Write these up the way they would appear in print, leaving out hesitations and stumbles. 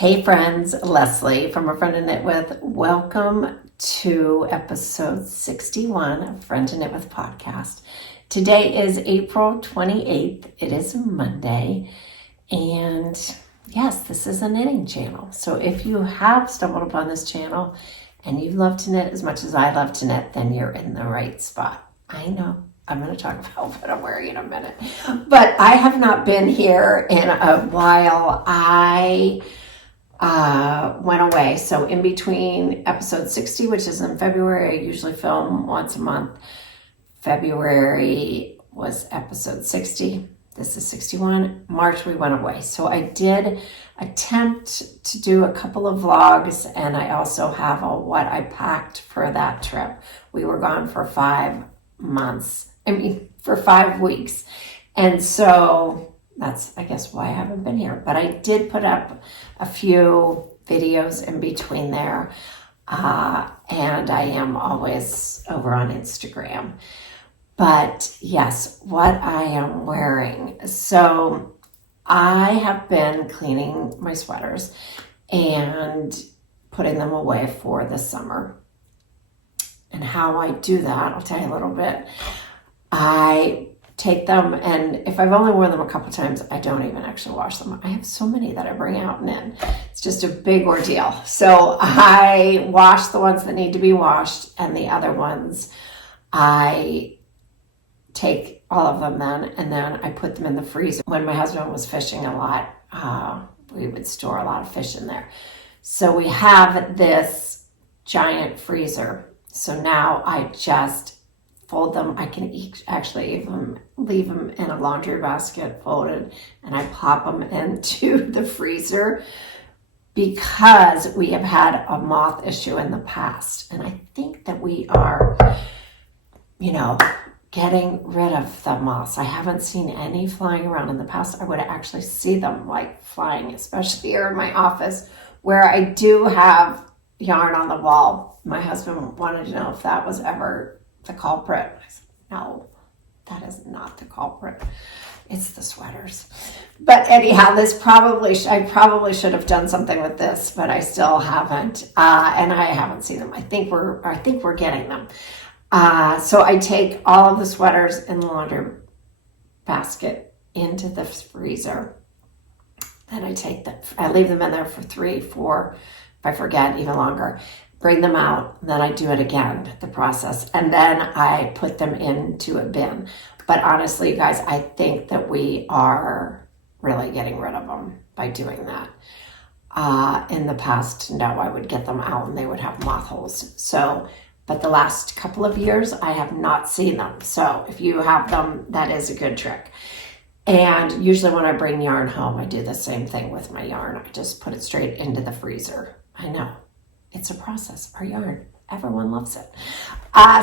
Hey friends, Leslie from A Friend to Knit With. Welcome to episode 61 of Friend to Knit With podcast. Today is April 28th. It is a Monday. And yes, this is a knitting channel. So if you have stumbled upon this channel and you love to knit as much as I love to knit, then you're in the right spot. I know. I'm going to talk about what I'm wearing in a minute. But I have not been here in a while. I went away. So in between episode 60, which is in February, I usually film once a month. February was episode 60. This is 61. March, we went away. So I did attempt to do a couple of vlogs, and I also have a what I packed for that trip. We were gone for 5 weeks. And so that's, I guess, why I haven't been here. But I did put up a few videos in between there. And I am always over on Instagram. But yes, what I am wearing. So I have been cleaning my sweaters and putting them away for the summer. And how I do that, I'll tell you a little bit. I take them, and if I've only worn them a couple times, I don't even actually wash them. I have so many that I bring out and in. It's just a big ordeal. So I wash the ones that need to be washed, and the other ones, I take all of them then, and then I put them in the freezer. When my husband was fishing a lot, we would store a lot of fish in there. So we have this giant freezer. So now I just fold them. I can actually leave them in a laundry basket folded, and I pop them into the freezer because we have had a moth issue in the past. And I think that we are, getting rid of the moths. I haven't seen any flying around. In the past, I would actually see them like flying, especially here in my office where I do have yarn on the wall. My husband wanted to know if that was ever the culprit. I said, no, that is not the culprit. It's the sweaters. But anyhow, I probably should have done something with this, but I still haven't. And I haven't seen them. I think we're getting them. So I take all of the sweaters in the laundry basket into the freezer. Then I leave them in there for 3, 4, if I forget, even longer. Bring them out, then I do it again, the process, and then I put them into a bin. But honestly, you guys, I think that we are really getting rid of them by doing that. In the past, no, I would get them out and they would have moth holes. But the last couple of years, I have not seen them. So if you have them, that is a good trick. And usually when I bring yarn home, I do the same thing with my yarn. I just put it straight into the freezer. I know. It's a process. Our yarn, everyone loves it.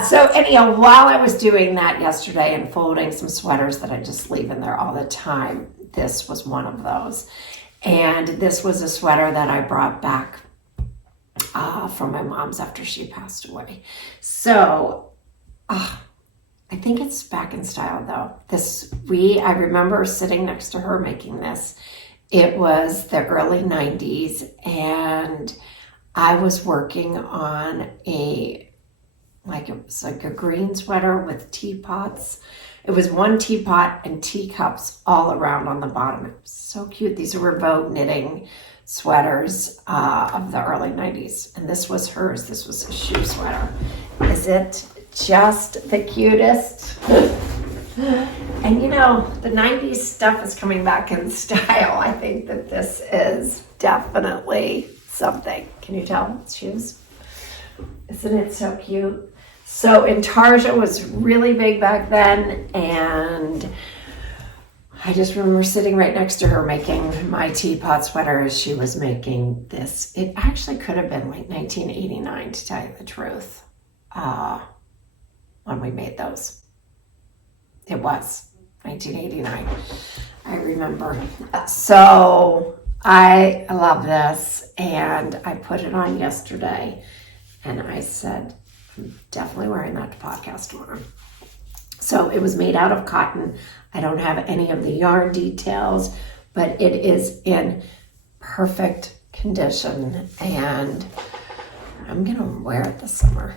So anyhow, while I was doing that yesterday and folding some sweaters that I just leave in there all the time, this was one of those. And this was a sweater that I brought back from my mom's after she passed away. So I think it's back in style though. I remember sitting next to her making this. It was the early 90s, and I was working on it was like a green sweater with teapots. It was one teapot and teacups all around on the bottom. It was so cute. These were Vogue knitting sweaters of the early 90s. And this was hers. This was a shoe sweater. Is it just the cutest? And the 90s stuff is coming back in style. I think that this is definitely something. Can you tell? It's shoes. Isn't it so cute? So Intarsia was really big back then, and I just remember sitting right next to her making my teapot sweater as she was making this. It actually could have been like 1989, to tell you the truth, when we made those. It was 1989. I remember. So I love this, and I put it on yesterday, and I said, I'm definitely wearing that to podcast tomorrow. So it was made out of cotton. I don't have any of the yarn details, but it is in perfect condition, and I'm gonna wear it this summer.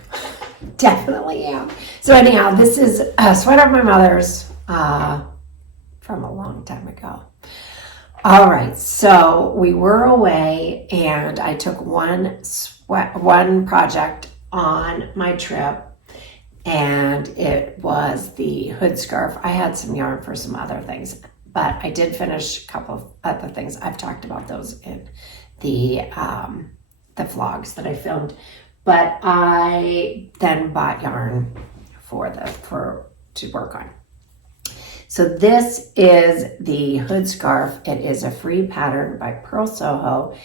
Definitely am. So anyhow, this is a sweater of my mother's from a long time ago. All right, so we were away, and I took one project on my trip, and it was the hood scarf. I had some yarn for some other things, but I did finish a couple of other things. I've talked about those in the vlogs that I filmed. But I then bought yarn to work on. So this is the hood scarf. It is a free pattern by Purl Soho,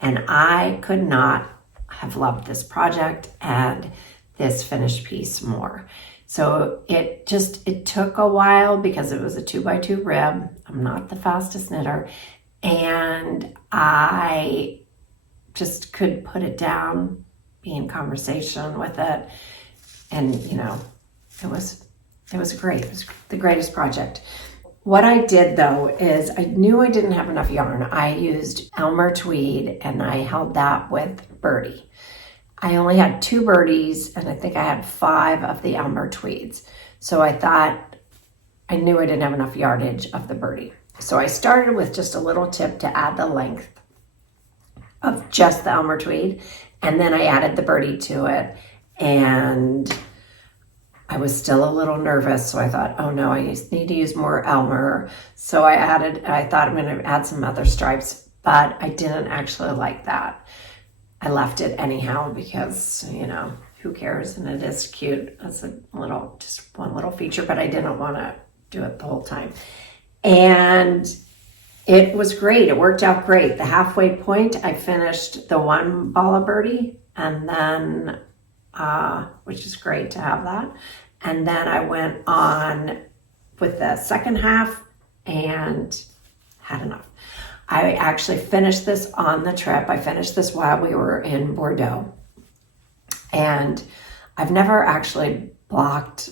and I could not have loved this project and this finished piece more. So it took a while because it was a 2x2 rib. I'm not the fastest knitter, and I just could put it down, be in conversation with it, and it was great. It was the greatest project. What I did though is I knew I didn't have enough yarn. I used Elmer Tweed, and I held that with Birdie. I only had 2 Birdies, and I think I had 5 of the Elmer Tweeds. So I knew I didn't have enough yardage of the Birdie. So I started with just a little tip to add the length of just the Elmer Tweed, and then I added the Birdie to it, and I was still a little nervous, so I thought, oh no, I need to use more Elmer. So I thought I'm going to add some other stripes, but I didn't actually like that. I left it anyhow because, who cares? And it is cute. It's just one little feature, but I didn't want to do it the whole time. And it was great. It worked out great. The halfway point, I finished the one ball of Birdie, and then which is great to have that. And then I went on with the second half and had enough. I actually finished this on the trip. I finished this while we were in Bordeaux. And I've never actually blocked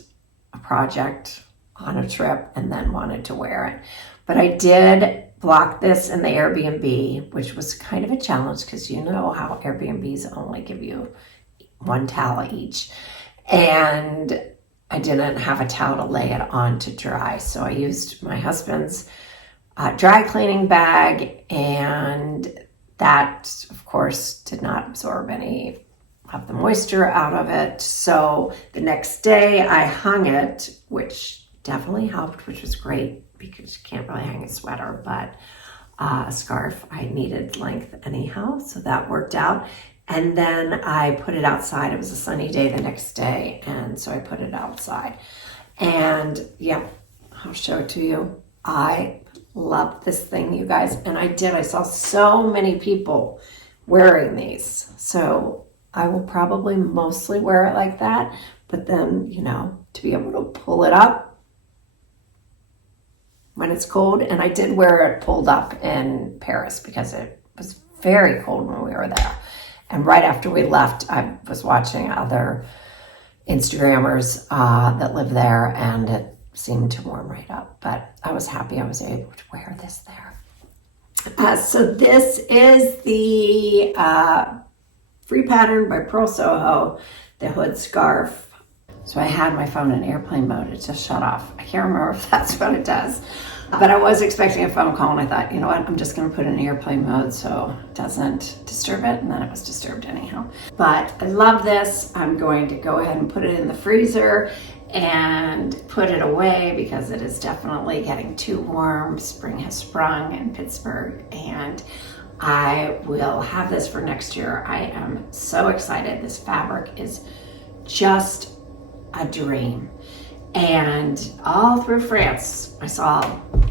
a project on a trip and then wanted to wear it. But I did block this in the Airbnb, which was kind of a challenge because you know how Airbnbs only give you one towel each, and I didn't have a towel to lay it on to dry, so I used my husband's dry cleaning bag, and that of course did not absorb any of the moisture out of it. So the next day I hung it, which definitely helped, which was great because you can't really hang a sweater, but a scarf I needed length anyhow, so that worked out. And then I put it outside. It was a sunny day the next day, and so I put it outside. And yeah, I'll show it to you. I love this thing, you guys. And I saw so many people wearing these. So I will probably mostly wear it like that. But then, to be able to pull it up when it's cold. And I did wear it pulled up in Paris because it was very cold when we were there. And right after we left, I was watching other Instagrammers that live there, and it seemed to warm right up. But I was happy I was able to wear this there. So this is the free pattern by Purl Soho, the hood scarf. So I had my phone in airplane mode. It just shut off. I can't remember if that's what it does. But I was expecting a phone call, and I thought, you know what, I'm just going to put it in airplane mode so it doesn't disturb it. And then it was disturbed anyhow. But I love this. I'm going to go ahead and put it in the freezer and put it away because it is definitely getting too warm. Spring has sprung in Pittsburgh, and I will have this for next year. I am so excited. This fabric is just a dream. And all through France, I saw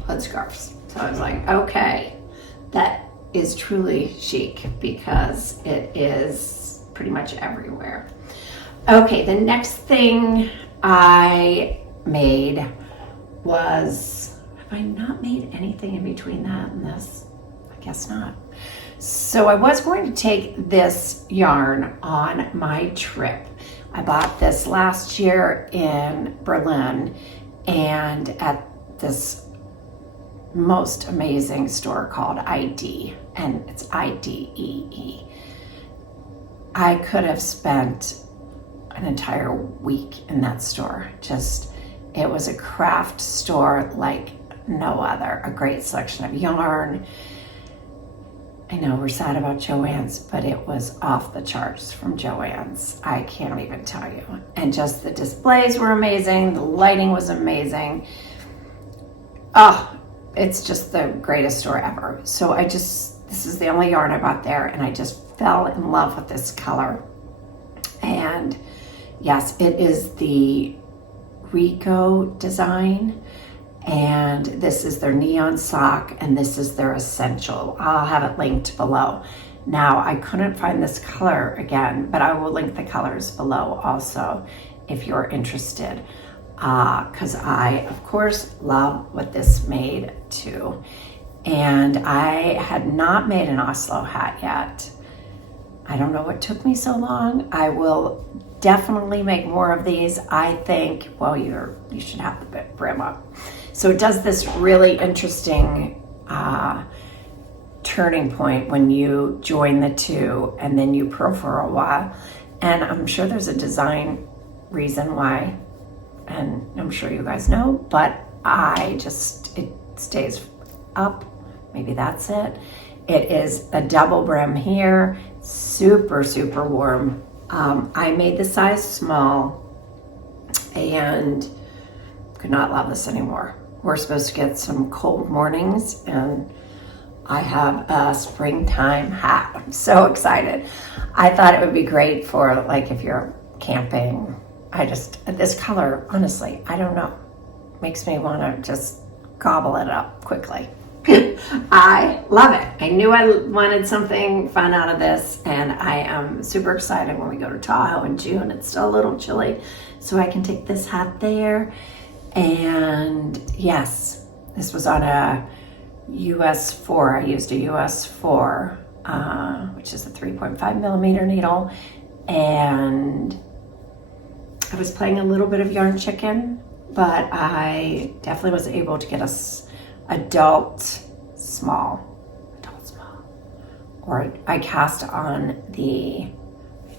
hood scarves. So I was like, okay, that is truly chic because it is pretty much everywhere. Okay, the next thing I made was, have I not made anything in between that and this? I guess not. So I was going to take this yarn on my trip. I bought this last year in Berlin, and at this most amazing store called ID, and it's IDEE. I could have spent an entire week in that store. It was a craft store like no other. A great selection of yarn. I know we're sad about Joann's, but it was off the charts from Joann's. I can't even tell you. And just the displays were amazing. The lighting was amazing. Oh, it's just the greatest store ever. So this is the only yarn I bought there, and I just fell in love with this color. And yes, it is the Rico Design, and this is their neon sock, and this is their essential. I'll have it linked below. Now, I couldn't find this color again, but I will link the colors below also if you're interested, because I, of course, love what this made too. And I had not made an Oslo hat yet. I don't know what took me so long. I will definitely make more of these. I think, well, you should have the brim up. So it does this really interesting turning point when you join the two and then you purl for a while. And I'm sure there's a design reason why, and I'm sure you guys know, but it stays up. Maybe that's it. It is a double brim here, super, super warm. I made the size small and could not love this anymore. We're supposed to get some cold mornings, and I have a springtime hat. I'm so excited. I thought it would be great for like if you're camping. This color, honestly, I don't know, makes me want to just gobble it up quickly. I love it. I knew I wanted something fun out of this, and I am super excited when we go to Tahoe in June. It's still a little chilly, so I can take this hat there. And yes, this was on a US 4. I used a US 4, which is a 3.5 millimeter needle, and I was playing a little bit of yarn chicken, but I definitely was able to get us adult small, or I cast on let me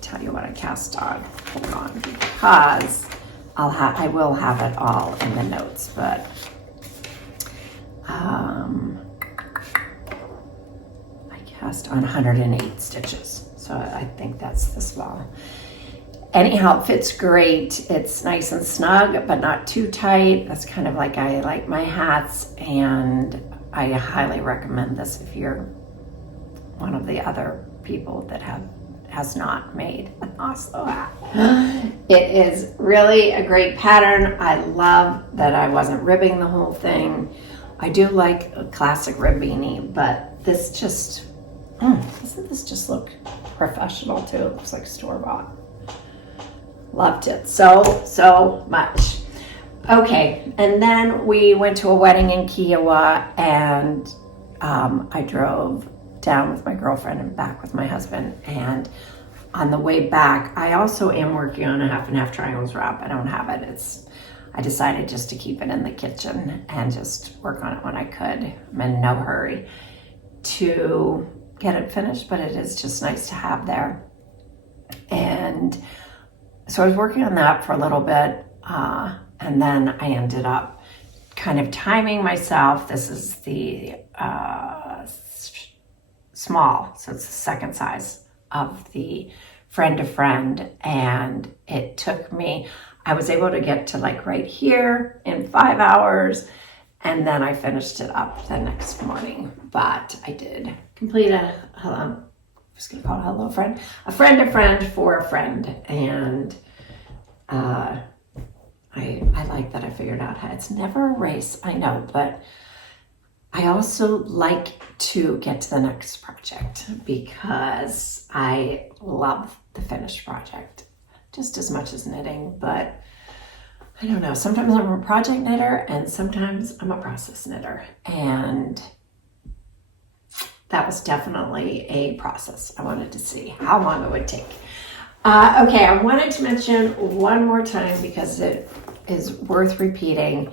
tell you what I cast on, hold on, because I will have it all in the notes, but I cast on 108 stitches, so I think that's the small. Anyhow, it fits great. It's nice and snug, but not too tight. That's kind of like I like my hats, and I highly recommend this if you're one of the other people that has not made an Oslo hat. It is really a great pattern. I love that I wasn't ribbing the whole thing. I do like a classic rib beanie, but this doesn't this just look professional too? It looks like store-bought. Loved it so much. Okay, and then we went to a wedding in Kiowa, and I drove down with my girlfriend and back with my husband. And on the way back, I also am working on a half and half triangles wrap. I don't have it. I decided just to keep it in the kitchen and just work on it when I could. I'm in no hurry to get it finished, but it is just nice to have there. And so I was working on that for a little bit, and then I ended up kind of timing myself. This is the small, so it's the second size of the friend to friend, and it took me, I was able to get to like right here in 5 hours, and then I finished it up the next morning. But I did complete I'm just gonna call it a hello friend, a friend to friend for a friend, and I like that I figured out how it's never a race, I know, but I also like to get to the next project because I love the finished project just as much as knitting, but I don't know, sometimes I'm a project knitter and sometimes I'm a process knitter, and that was definitely a process. I wanted to see how long it would take. Okay, I wanted to mention one more time because it is worth repeating.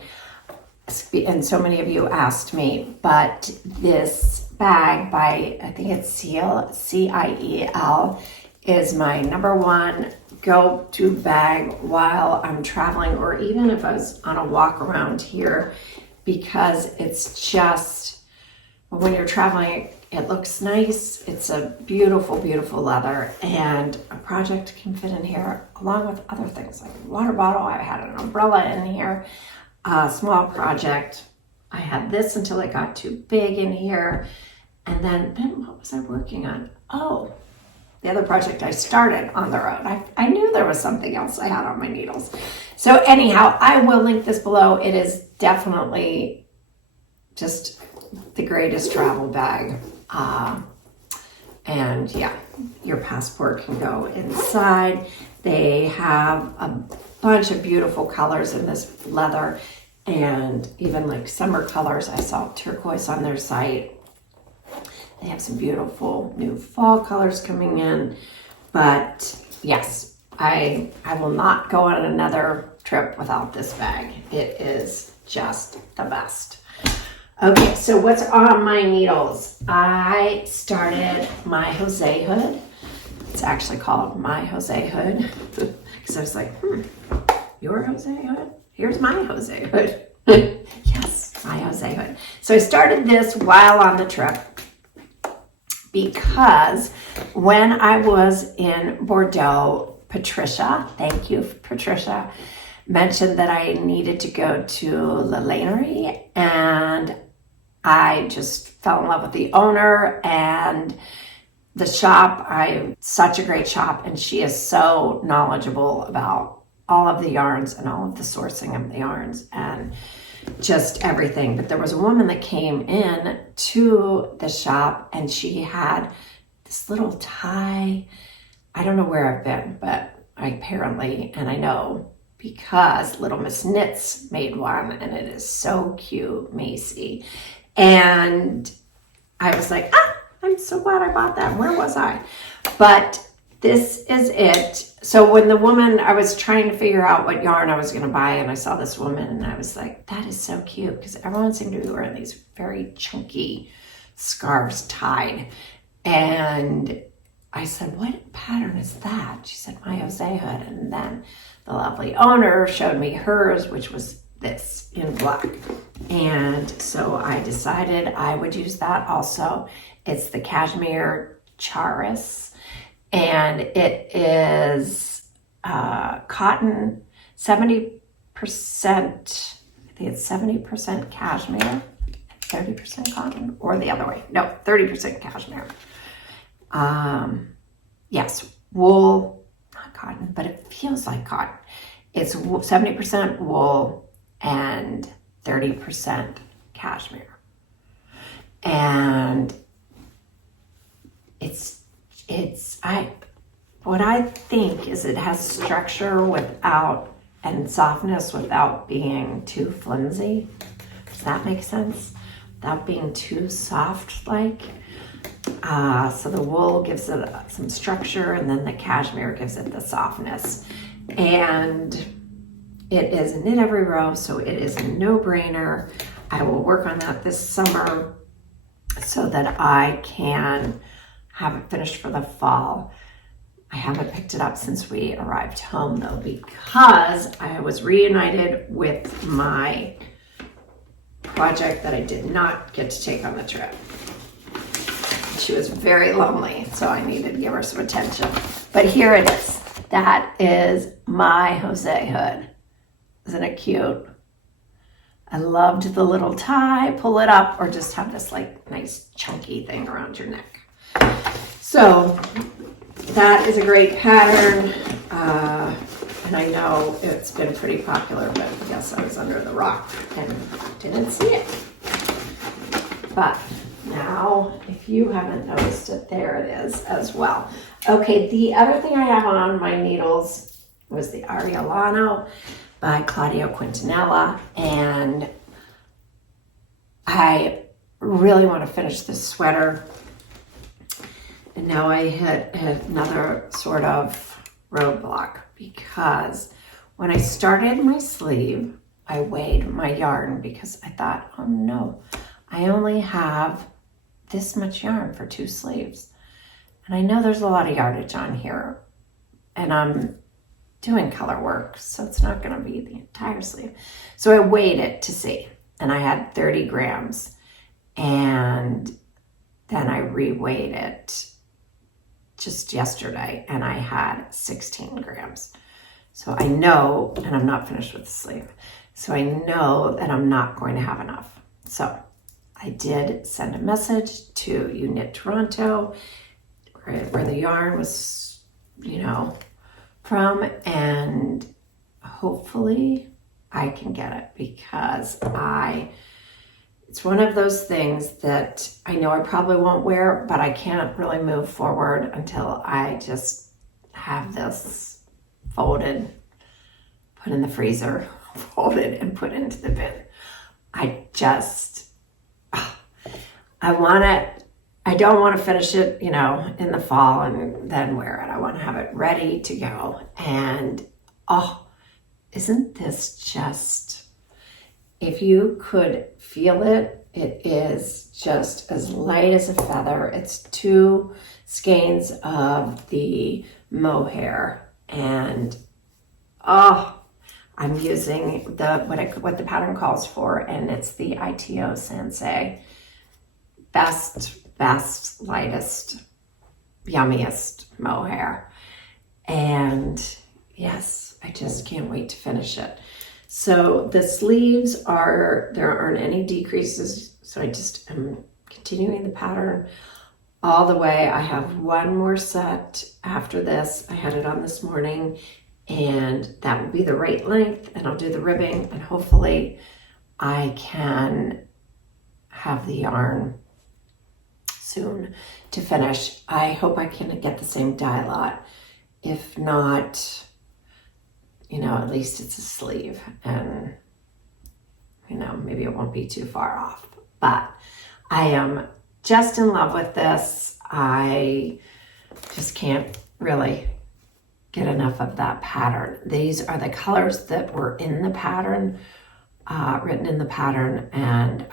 and so many of you asked me, but this bag by, I think it's Ciel, C-I-E-L, is my number one go-to bag while I'm traveling, or even if I was on a walk around here, because it's just, when you're traveling, it looks nice. It's a beautiful, beautiful leather, and a project can fit in here along with other things like a water bottle. I had an umbrella in here, a small project. I had this until it got too big in here. And then what was I working on? Oh, the other project I started on the road. I knew there was something else I had on my needles. So anyhow, I will link this below. It is definitely just the greatest travel bag. And yeah, your passport can go inside. They have a bunch of beautiful colors in this leather, and even like summer colors. I saw turquoise on their site. They have some beautiful new fall colors coming in. But yes, I will not go on another trip without this bag. It is just the best. Okay, so what's on my needles? I started my Joseé hood. It's actually called my Joseé hood because I was like, your Joseé hood? Here's my Joseé hood. Yes, my Joseé hood. So I started this while on the trip because when I was in Bordeaux, Patricia, thank you, Patricia, mentioned that I needed to go to La Lainerie, and I just fell in love with the owner and the shop. Such a great shop, and she is so knowledgeable about all of the yarns and all of the sourcing of the yarns and just everything. But there was a woman that came in to the shop, and she had this little tie. I don't know where I've been, but apparently, and I know because Little Miss Knits made one, and it is so cute, Macy. And I was like, I'm so glad I bought that. Where was I? But this is it. So when the woman, I was trying to figure out what yarn I was going to buy, and I saw this woman, and I was like, that is so cute, because everyone seemed to be wearing these very chunky scarves tied. And I said, what pattern is that? She said, my Joseé hood. And then the lovely owner showed me hers, which was this in black. And so I decided I would use that also. It's the Cashmere Charis, and it is cotton, 70%, I think it's 70% cashmere, 30% cotton, or the other way. No, 30% cashmere. Yes, wool, not cotton, but it feels like cotton. It's 70% wool and 30% cashmere. And what I think is it has structure without, and softness without being too flimsy. Does that make sense? Without being too soft like. So the wool gives it some structure, and then the cashmere gives it the softness. And it is knit every row, so it is a no-brainer. I will work on that this summer so that I can have it finished for the fall. I haven't picked it up since we arrived home though, because I was reunited with my project that I did not get to take on the trip. She was very lonely, so I needed to give her some attention. But here it is. That is my Joseé hood. Isn't it cute? I loved the little tie, pull it up, or just have this like nice chunky thing around your neck. So that is a great pattern. And I know it's been pretty popular, but I guess I was under the rock and didn't see it. But now, if you haven't noticed it, there it is as well. Okay, the other thing I have on my needles was the Aureliano by Claudio Quintanilla, and I really want to finish this sweater. And now I hit another sort of roadblock, because when I started my sleeve, I weighed my yarn because I thought, oh no, I only have this much yarn for 2 sleeves. And I know there's a lot of yardage on here, and I'm doing color work, so it's not going to be the entire sleeve. So I weighed it to see, and I had 30 grams, and then I reweighed it just yesterday, and I had 16 grams. So I know, and I'm not finished with the sleeve, so I know that I'm not going to have enough. So I did send a message to You Knit Toronto, where the yarn was, from, and hopefully I can get it, because it's one of those things that I know I probably won't wear, but I can't really move forward until I just have this folded, put in the freezer, folded and put into the bin. I want it. I don't want to finish it, in the fall and then wear it. I want to have it ready to go. And isn't this just, if you could feel it, it is just as light as a feather. It's 2 skeins of the mohair, and I'm using what the pattern calls for, and it's the ITO Sensei. Best, lightest, yummiest mohair. And yes, I just can't wait to finish it. So the sleeves there aren't any decreases. So I just am continuing the pattern all the way. I have 1 more set after this. I had it on this morning, and that will be the right length, and I'll do the ribbing, and hopefully I can have the yarn soon to finish. I hope I can get the same dye lot. If not, at least it's a sleeve, and maybe it won't be too far off. But I am just in love with this. I just can't really get enough of that pattern. These are the colors that were in the pattern, written in the pattern, and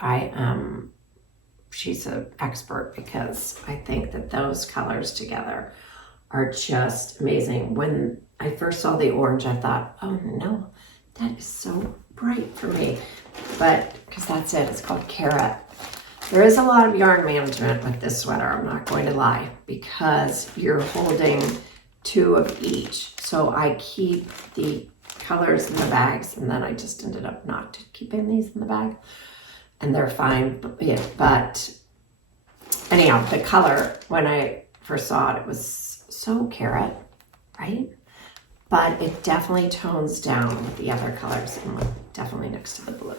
she's an expert, because I think that those colors together are just amazing. When I first saw the orange, I thought, oh no, that is so bright for me. But, because that's it, it's called Carrot. There is a lot of yarn management with this sweater, I'm not going to lie, because you're holding 2 of each. So I keep the colors in the bags, and then I just ended up not keeping these in the bag. And they're fine, but anyhow, the color, when I first saw it, it was so carrot, right? But it definitely tones down with the other colors, and definitely next to the blue.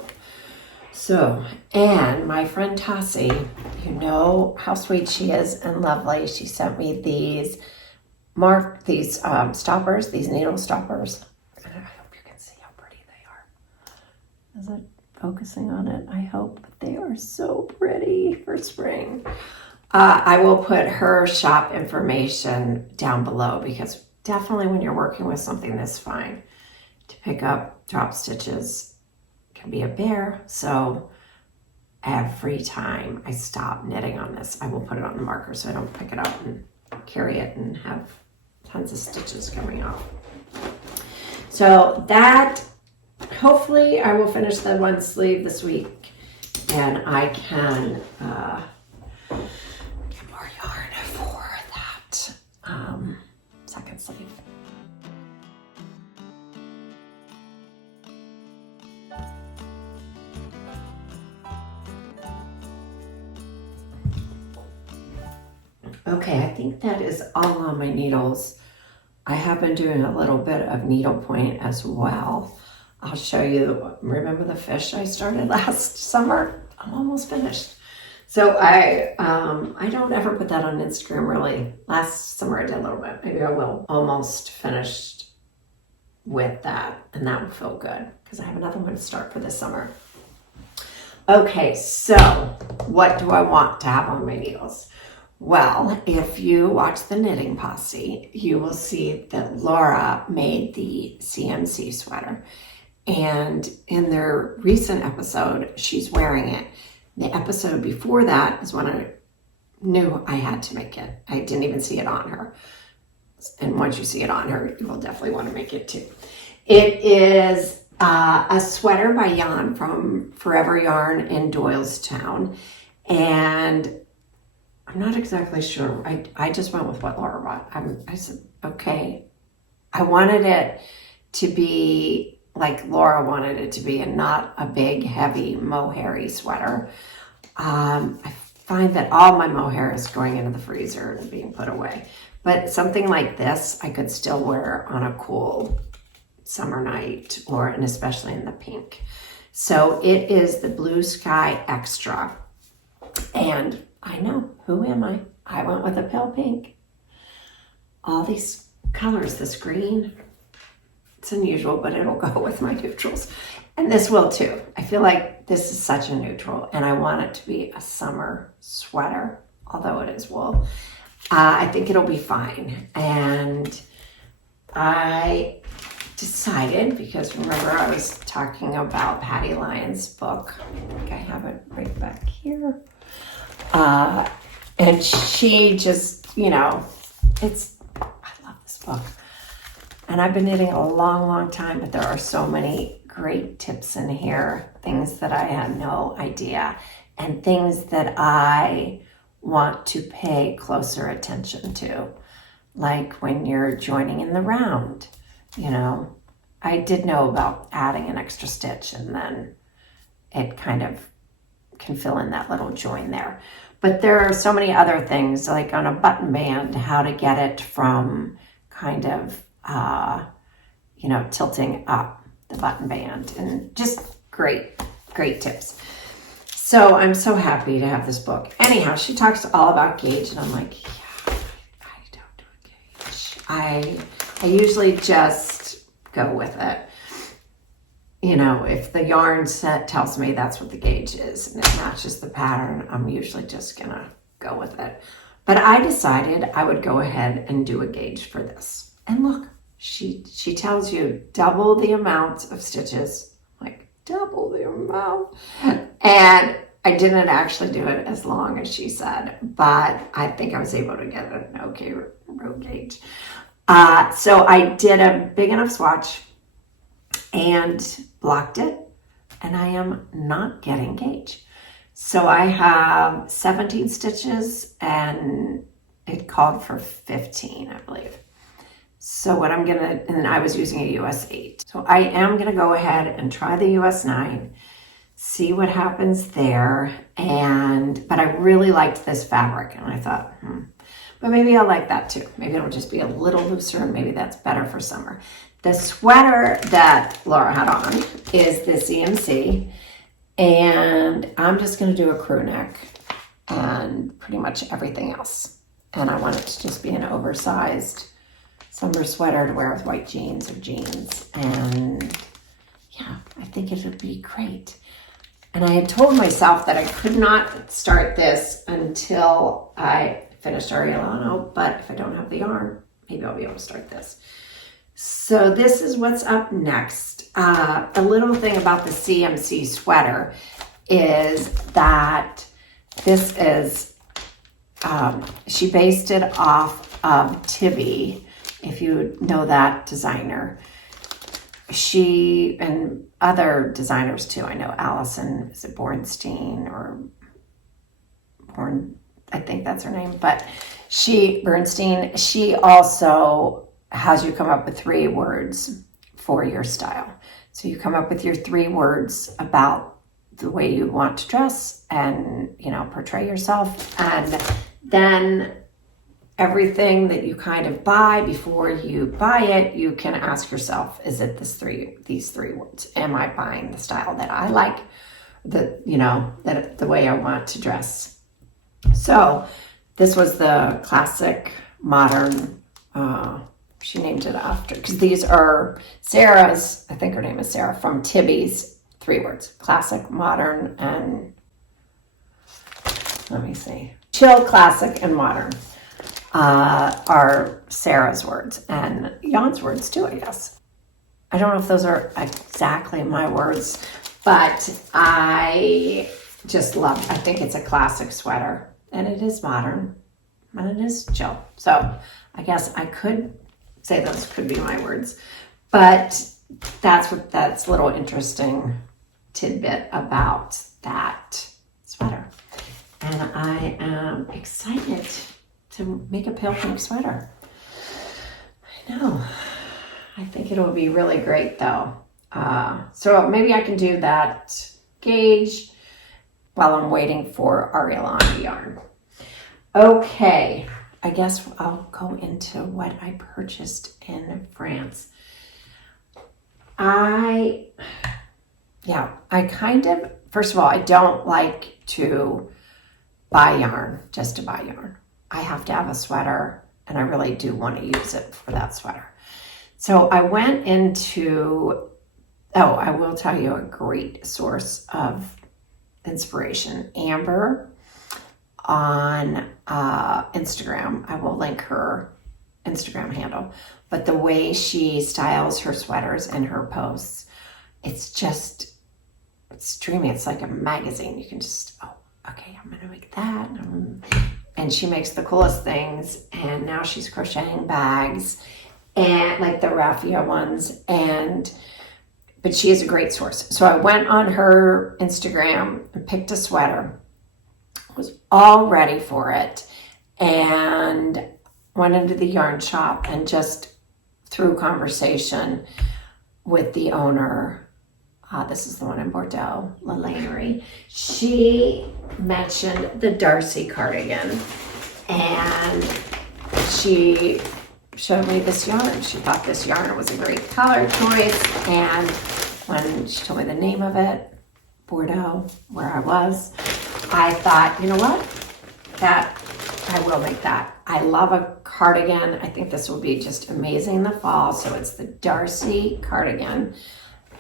So, and my friend Taci, you know how sweet she is and lovely. She sent me these stoppers, these needle stoppers. And I hope you can see how pretty they are. Is it focusing on it? I hope. But they are so pretty for spring. I will put her shop information down below, because definitely when you're working with something this fine, to pick up drop stitches can be a bear. So every time I stop knitting on this, I will put it on the marker so I don't pick it up and carry it and have tons of stitches coming off. So that, hopefully I will finish the 1 sleeve this week, and I can get more yarn for that second sleeve. Okay, I think that is all on my needles. I have been doing a little bit of needlepoint as well. I'll show you, remember the fish I started last summer? I'm almost finished. So I don't ever put that on Instagram really. Last summer I did a little bit. Maybe I will. Almost finished with that, and that would feel good because I have another one to start for this summer. Okay, so what do I want to have on my needles? Well, if you watch the Knitting Posse, you will see that Laura made the CMC sweater. And in their recent episode, she's wearing it. The episode before that is when I knew I had to make it. I didn't even see it on her. And once you see it on her, you will definitely want to make it too. It is a sweater by Jan from Forever Yarn in Doylestown. And I'm not exactly sure. I just went with what Laura bought. I said, okay. I wanted it to be like Laura wanted it to be, and not a big, heavy mohairy sweater. I find that all my mohair is going into the freezer and being put away. But something like this, I could still wear on a cool summer night, and especially in the pink. So it is the Blue Sky Extra. And I know, who am I? I went with a pale pink. All these colors, this green, it's unusual, but it'll go with my neutrals. And this will too. I feel like this is such a neutral, and I want it to be a summer sweater, although it is wool. I think it'll be fine. And I decided, because remember I was talking about Patty Lyon's book. I think I have it right back here. And she just, I love this book. And I've been knitting a long, long time, but there are so many great tips in here, things that I had no idea, and things that I want to pay closer attention to. Like when you're joining in the round, I did know about adding an extra stitch, and then it kind of can fill in that little join there. But there are so many other things, like on a button band, how to get it from kind of, tilting up the button band, and just great tips. So I'm so happy to have this book. Anyhow, she talks all about gauge, and I'm like, yeah, I don't do a gauge. I usually just go with it. If the yarn set tells me that's what the gauge is and it matches the pattern, I'm usually just gonna go with it. But I decided I would go ahead and do a gauge for this. And look, she tells you double the amount of stitches, like double the amount. And I didn't actually do it as long as she said, but I think I was able to get an okay row gauge. So I did a big enough swatch and blocked it, and I am not getting gauge. So I have 17 stitches, and it called for 15, I believe. So what I'm gonna, and I was using a US 8. So I am gonna go ahead and try the US 9, see what happens there. But I really liked this fabric, and I thought, but maybe I'll like that too. Maybe it'll just be a little looser, and maybe that's better for summer. The sweater that Laura had on is the CMC, and I'm just going to do a crew neck and pretty much everything else. And I want it to just be an oversized summer sweater to wear with white jeans or jeans. And yeah, I think it would be great. And I had told myself that I could not start this until I finished Aureliano, but if I don't have the yarn, maybe I'll be able to start this. So this is what's up next. The little thing about the CMC sweater is that this is, she based it off of Tibby, if you know that designer. She, and other designers too, I know Allison, is it Bornstein or Born, I think that's her name, but Bernstein, she also has you come up with 3 words for your style. So you come up with your 3 words about the way you want to dress and, portray yourself. And then everything that you kind of buy, before you buy it, you can ask yourself, is it these 3 words? Am I buying the style that I like, that the way I want to dress? So this was the classic modern, she named it after, because these are Sarah's, I think her name is Sarah, from Tibby's 3 words, classic, modern, and let me see, chill, classic, and modern are Sarah's words, and Jan's words too, I guess. I don't know if those are exactly my words, but I just love, I think it's a classic sweater, and it is modern, and it is chill. So I guess I could say those could be my words, but that's a little interesting tidbit about that sweater. And I am excited to make a pale pink sweater. I know. I think it'll be really great though. So maybe I can do that gauge while I'm waiting for Aureliano yarn. Okay, I guess I'll go into what I purchased in France. First of all, I don't like to buy yarn just to buy yarn. I have to have a sweater, and I really do want to use it for that sweater. So I went into, I will tell you a great source of inspiration. Amber on Instagram. I will link her Instagram handle. But the way she styles her sweaters and her posts, it's dreamy. It's like a magazine. You can just, okay, I'm going to make that. And she makes the coolest things. And now she's crocheting bags, and like the raffia ones. But she is a great source. So I went on her Instagram and picked a sweater. Was all ready for it. And went into the yarn shop and just through conversation with the owner, this is the one in Bordeaux, La Lanerie, she mentioned the Darcy cardigan, and she showed me this yarn. She thought this yarn was a great color choice, and when she told me the name of it, Bordeaux, where I was, I thought, you know what, that I will make that. I love a cardigan. I think this will be just amazing in the fall. So it's the Darcy cardigan.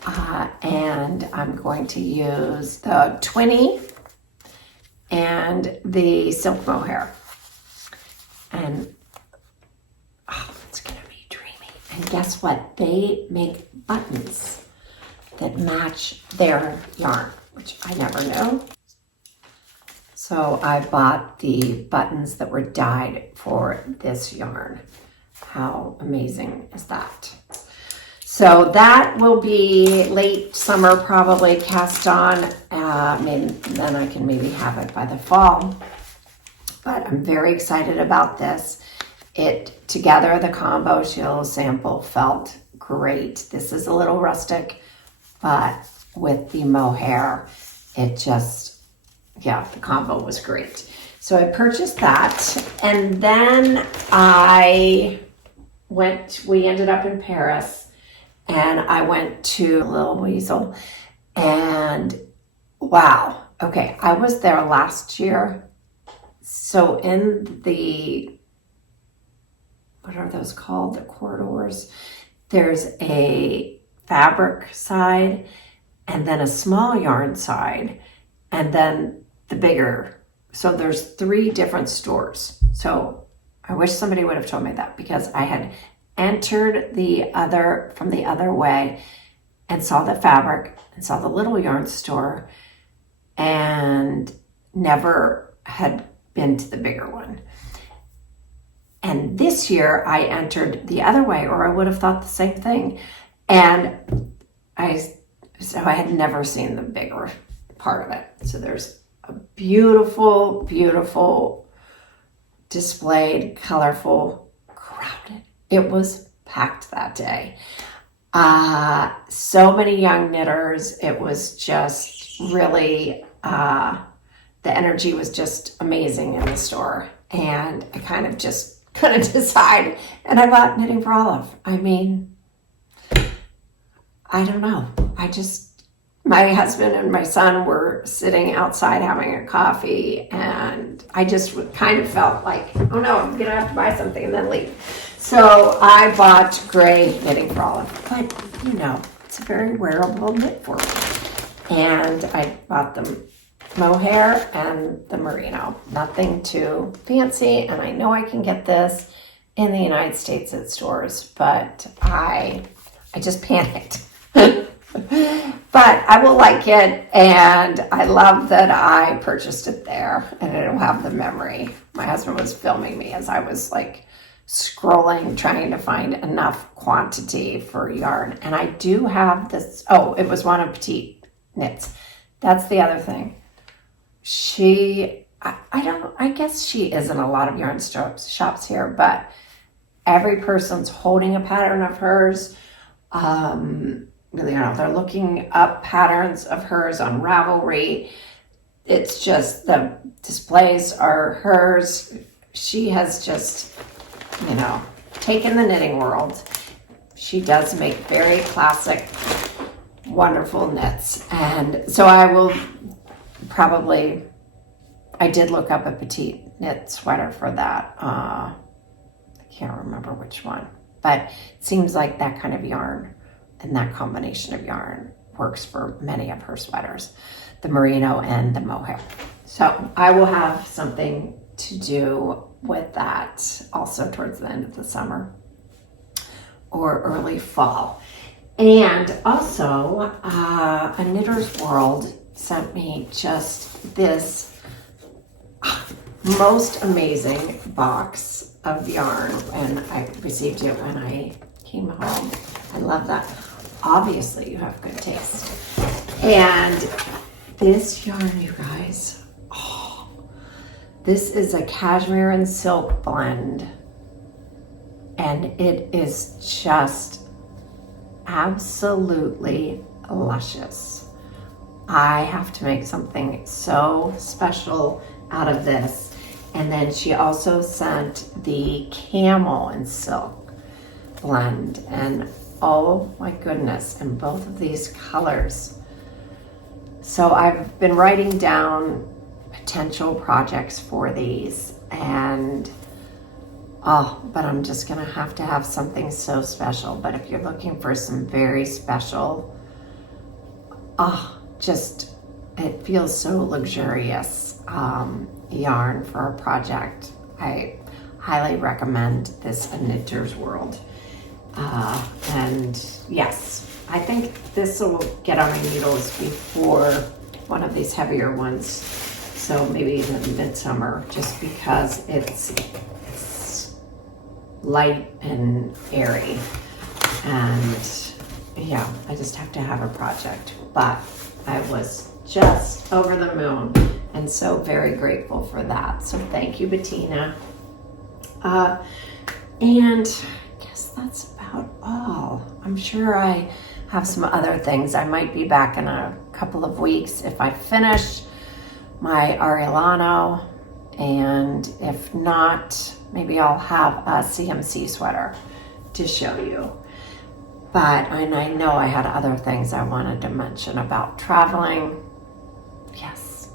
And I'm going to use the Twinny and the silk mohair. And it's going to be dreamy. And guess what? They make buttons that match their yarn, which I never knew. So I bought the buttons that were dyed for this yarn. How amazing is that? So that will be late summer, probably cast on. Then I can maybe have it by the fall. But I'm very excited about this. Together, the combo Ciel sample felt great. This is a little rustic, but with the mohair, the combo was great. So I purchased that, and then we ended up in Paris, and I went to Little Weasel, and wow, okay, I was there last year. So in what are those called? The corridors. There's a fabric side, and then a small yarn side, and then the bigger. So there's 3 different stores. So I wish somebody would have told me that, because I had entered from the other way and saw the fabric and saw the little yarn store and never had been to the bigger one. And this year I entered the other way, or I would have thought the same thing. And I had never seen the bigger part of it. So there's a beautiful, beautiful, displayed, colorful, crowded. It was packed that day. So many young knitters. It was just really, the energy was just amazing in the store. And I kind of just couldn't decide. And I bought Knitting for Olive. I mean, I don't know. My husband and my son were sitting outside having a coffee, and I just kind of felt like, oh no, I'm gonna have to buy something and then leave. So I bought gray Knitting for Olive, but it's a very wearable knit for me. And I bought the mohair and the merino, nothing too fancy. And I know I can get this in the United States at stores, but I I just panicked. But I will like it, and I love that I purchased it there, and it'll have the memory. My husband was filming me as I was like scrolling, trying to find enough quantity for yarn. And I do have this, oh, it was one of Petite Knits. That's the other thing. I guess she is in a lot of yarn shops here, but every person's holding a pattern of hers. They're looking up patterns of hers on Ravelry. It's just the displays are hers. She has just, taken the knitting world. She does make very classic, wonderful knits. And so I will probably, I did look up a petite knit sweater for that. I can't remember which one, but it seems like that kind of yarn and that combination of yarn works for many of her sweaters, the merino and the mohair. So I will have something to do with that also towards the end of the summer or early fall. And also a Knitter's World sent me just this most amazing box of yarn, and I received it when I came home. I love that. Obviously, you have good taste. And this yarn, you guys, this is a cashmere and silk blend, and it is just absolutely luscious. I have to make something so special out of this. And then she also sent the camel and silk blend, and oh my goodness, and both of these colors. So I've been writing down potential projects for these, and but I'm just gonna have to have something so special. But if you're looking for some very special, just, it feels so luxurious yarn for a project, I highly recommend this A Knitter's World. And yes, I think this will get on my needles before one of these heavier ones. So maybe even midsummer, just because it's light and airy. And yeah, I just have to have a project. But I was just over the moon and so very grateful for that. So thank you, Bettina. And I guess that's about all. I'm sure I have some other things. I might be back in a couple of weeks if I finish my Aureliano, and if not, maybe I'll have a CMC sweater to show you. And I know I had other things I wanted to mention about traveling. Yes.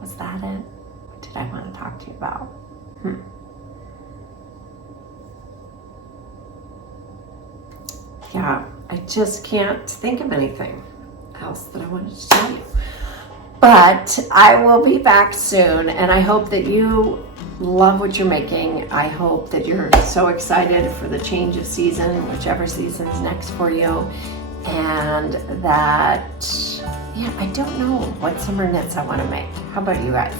Was that it? What did I want to talk to you about? Yeah, I just can't think of anything else that I wanted to tell you. But I will be back soon, and I hope that you love what you're making. I hope that you're so excited for the change of season, whichever season's next for you. And that, yeah, I don't know what summer knits I want to make. How about you guys?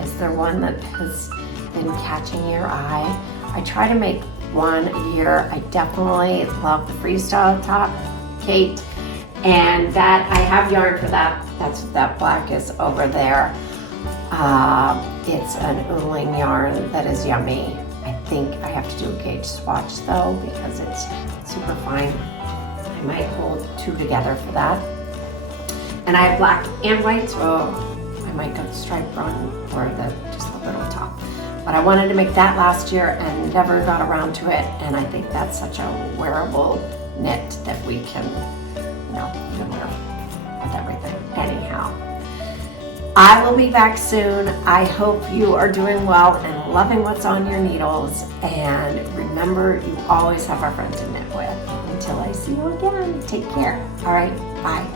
Is there one that has been catching your eye? I try to make one a year. I definitely love the freestyle top, Kate, and that I have yarn for that. That's what that black is over there. It's an ooling yarn that is yummy. I think I have to do a gauge swatch though, because it's super fine. I might hold two together for that. And I have black and white, so I might go striped run for just the little top. But I wanted to make that last year and never got around to it. And I think that's such a wearable knit that we can, you can wear with everything. Anyhow, I will be back soon. I hope you are doing well and loving what's on your needles. And remember, you always have a friend to knit with. Until I see you again, take care. All right, bye.